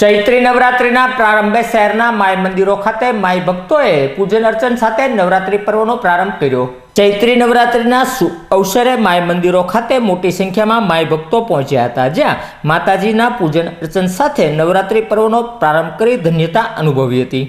ચૈત્રી નવરાત્રિના પ્રારંભે શહેરના માય મંદિરો ખાતે માય ભક્તોએ પૂજન અર્ચન સાથે નવરાત્રિ પર્વનો પ્રારંભ કર્યો। ચૈત્રી નવરાત્રિના અવસરે માય મંદિરો ખાતે મોટી સંખ્યામાં માય ભક્તો પહોંચ્યા હતા, જ્યાં માતાજીના પૂજન અર્ચન સાથે નવરાત્રિ પર્વનો પ્રારંભ કરી ધન્યતા અનુભવી હતી।